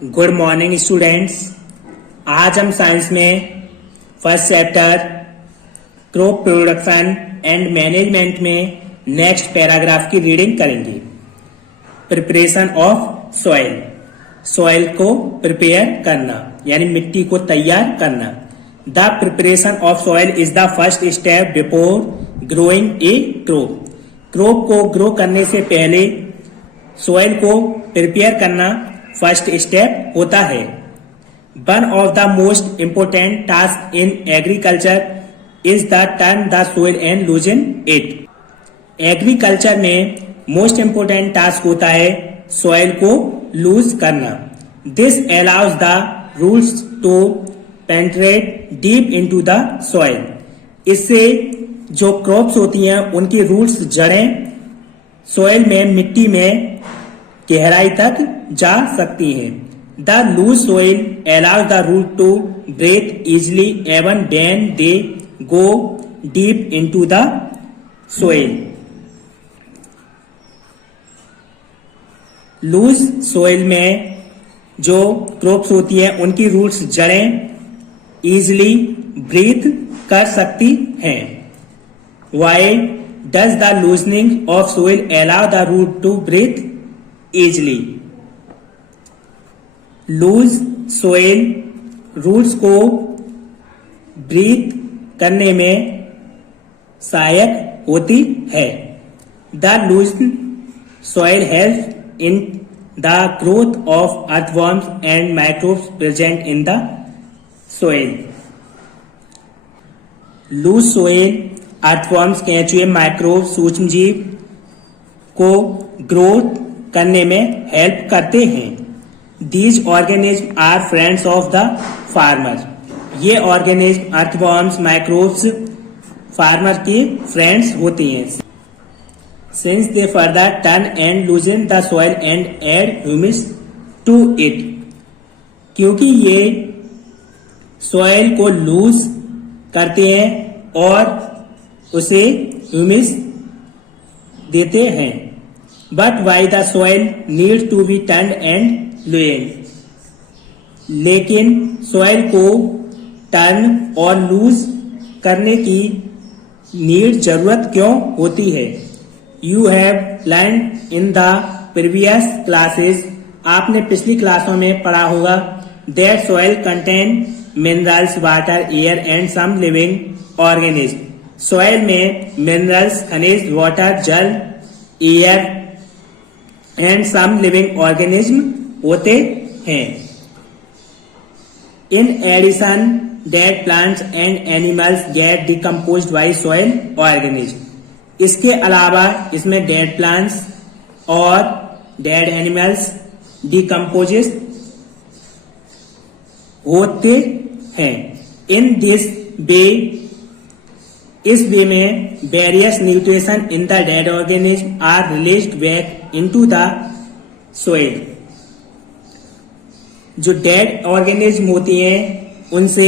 Good morning students. आज हम science में first chapter crop production and management में नेक्स्ट पैराग्राफ की रीडिंग करेंगे। प्रिपरेशन ऑफ सॉइल, सॉइल को प्रिपेयर करना यानी मिट्टी को तैयार करना। The preparation of soil is the first step before growing A crop. Crop को ग्रो करने से पहले सॉइल को प्रिपेयर करना फर्स्ट स्टेप होता है। One of the most important task in agriculture is the turn the soil and loosen it. Agriculture में most important task होता है सॉइल को लूज करना। This allows the roots to penetrate deep into the soil. इससे जो crops होती हैं उनकी रूट्स जड़ें सॉइल में मिट्टी में गहराई तक जा सकती हैं। The loose soil allows the root to breathe easily even when they go deep into the soil. Loose soil में जो क्रॉप्स होती है उनकी रूट्स जड़ें इजिली ब्रीथ कर सकती हैं। Why does the loosening of soil allow the root to breathe easily. Loose soil roots को ब्रीथ करने में सहायक होती है। The loose soil help in the growth of earthworms and microbes present in the soil. Loose soil earthworms, केंचुए, microbe, सूक्ष्मजीव को growth करने में हेल्प करते हैं। These organism are friends of the farmer. ये ऑर्गेनिज्म अर्थवर्म्स, माइक्रोब्स फार्मर के friends होते हैं। Since they further turn and loosen the soil and add humus to it. क्योंकि ये सॉइल को लूज करते हैं और उसे ह्यूमस देते हैं। But why the soil needs to be turned and loosened? लेकिन सॉइल को टर्न और लूज करने की जरूरत क्यों होती है? You have learned in the previous classes, आपने पिछली क्लासों में पढ़ा होगा that soil contain minerals, water, air and some living organism. Soil में मिनरल्स, खनिज, वाटर, जल, air and some living organism होते हैं। In addition dead plants and animals get decomposed by soil organism. इसके अलावा इसमें डेड प्लांट्स और dead animals decompose होते हैं। इन दिस वे, इस वे में various nutrition in the dead organism are released back into the soil. जो dead organism होती हैं उनसे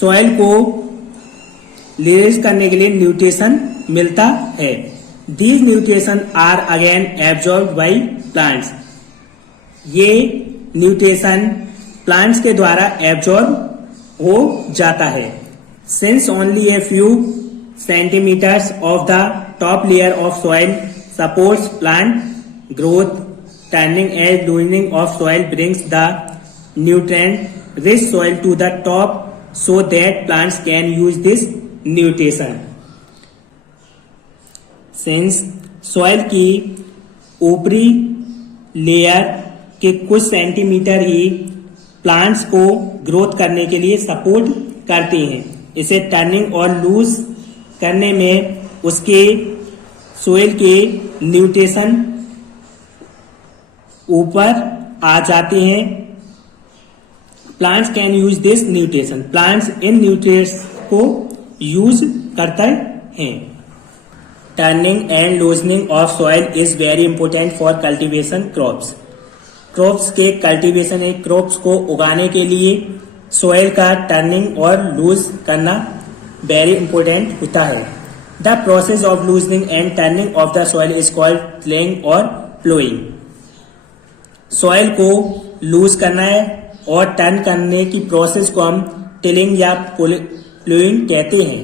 सॉइल को रिलीज करने के लिए न्यूट्रिशन मिलता है। These nutrition are again absorbed by plants. ये न्यूट्रिशन प्लांट्स के द्वारा एब्जॉर्ब हो जाता है। Since only a few centimeters of the top layer of soil supports plant growth, turning and loosening of soil brings the nutrient-rich soil to the top so that plants can use this nutrition. Since soil की ऊपरी layer के कुछ centimetre ही plants को growth करने के लिए support करती हैं, इसे टर्निंग और लूज करने में उसके सोइल के न्यूट्रिशन ऊपर आ जाते हैं। Plants can use this nutrition. Plants in nutrients को यूज करते हैं। Turning and loosening of soil is very important for cultivation crops. Crops के कल्टीवेशन है, क्रॉप्स को उगाने के लिए सॉइल का टर्निंग और लूज करना वेरी इंपॉर्टेंट होता है। The process of loosening and turning of the soil is called tilling और प्लोइंग। सॉइल को लूज करना है और टर्न करने की प्रोसेस को हम टिलिंग या प्लूइंग कहते हैं।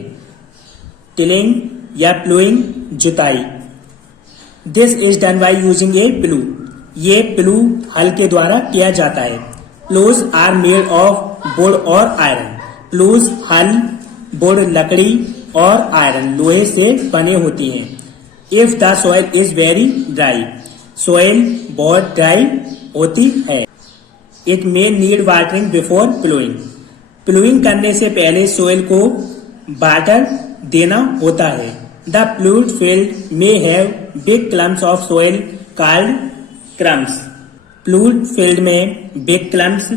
टिलिंग या प्लूइंग जुताई। This is done by using a plough. ये प्लू हल के द्वारा किया जाता है। Ploughs are made of wood और आयरन। प्लूज हल वुड लकड़ी और आयरन लोहे से बने होती हैं। If the soil is very dry, soil बहुत ड्राई होती है। It may need watering before ploughing. Ploughing करने से पहले सॉइल को वाटर देना होता है। The ploughed field may have big clumps of soil called crumbs. Ploughed field में बिग क्लम्प्स,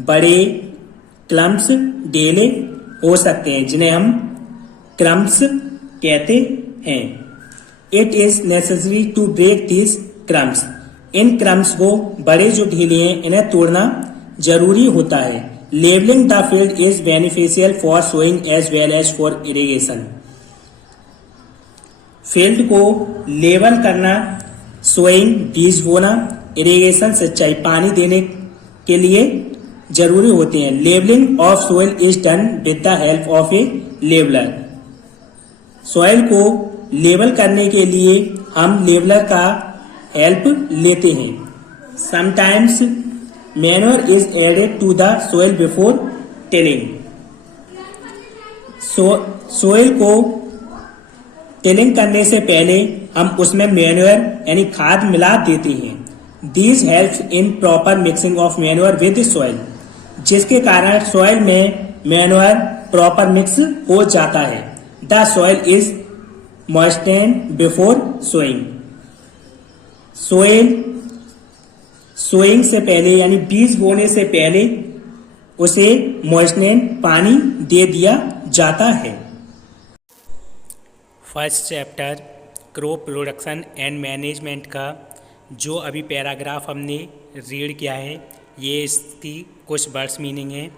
बड़े क्लम्प्स, डेले हो सकते हैं जिन्हें हम क्रम्प्स कहते हैं। It is necessary to break this crumbs. इन क्रम्प्स को, बड़े जो ढीले हैं, इन्हें तोड़ना जरूरी होता है। Levelling the field is beneficial for sowing as well as for irrigation. Field को लेवल करना, सोइंग बीज बोना, इरिगेशन सिंचाई पानी देने के लिए जरूरी होते हैं। Levelling of soil is done with the help of a leveller. Soil को लेवल करने के लिए हम लेवलर का हेल्प लेते हैं। Sometimes manure is added to the soil before tilling. Soil को टिलिंग करने से पहले हम उसमें मैन्योर यानी खाद मिला देते हैं। This helps in proper mixing of manure with soil, जिसके कारण सॉइल में मैन्योर प्रॉपर मिक्स हो जाता है। The soil is moistened before sowing. Sowing से पहले यानी बीज बोने से पहले उसे मॉइस्टेंड पानी दे दिया जाता है। First chapter crop production and management का जो अभी पैराग्राफ हमने रीड किया है, ये इसकी कुछ वर्ड्स मीनिंग है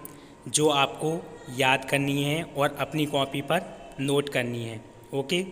जो आपको याद करनी है और अपनी कॉपी पर नोट करनी है। ओके।